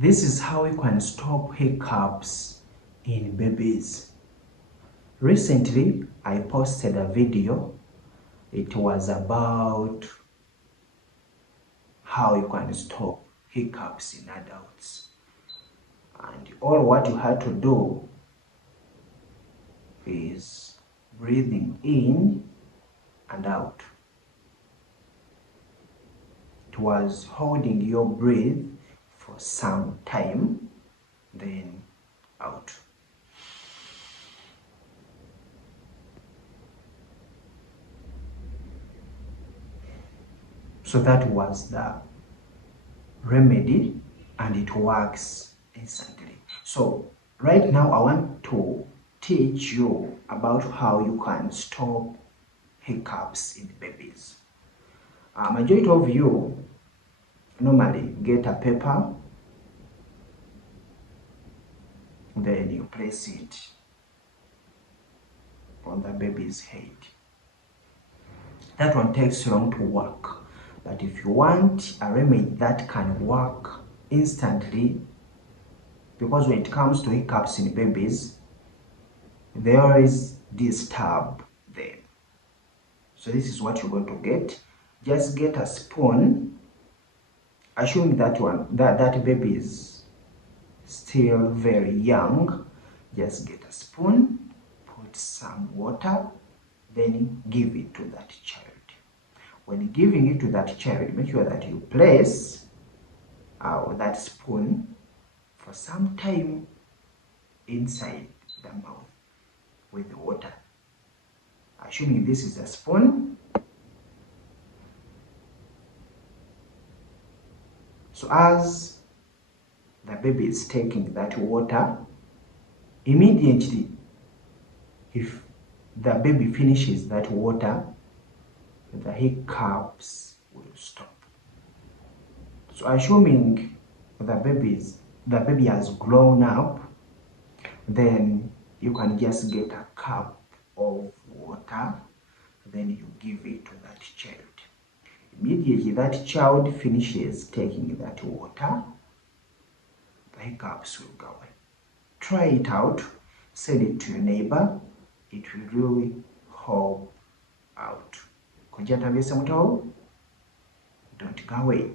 This is how you can stop hiccups in babies. Recently, I posted a video. It was about how you can stop hiccups in adults. And all what you had to do is breathing in and out. It was holding your breath for some time, then out. So that was the remedy, and it works instantly. So right now I want to teach you about how you can stop hiccups in babies. Majority of you normally get a paper, then you place it on the baby's head. That one takes long to work, but if you want a remedy that can work instantly, because when it comes to hiccups in babies, they always disturb them. So this is what you're going to get. Just get a spoon, assuming that baby is still very young. Just get a spoon, put some water, then give it to that child. When giving it to that child, make sure that you place that spoon for some time inside the mouth with the water. Assuming this is a spoon. So as the baby is taking that water, immediately, if the baby finishes that water, the hiccups will stop. So assuming the baby has grown up, then you can just get a cup of water, then you give it to that child. Immediately that child finishes taking that water, the hiccups will go away. Try it out, send it to your neighbor. It will really help out. Don't go away.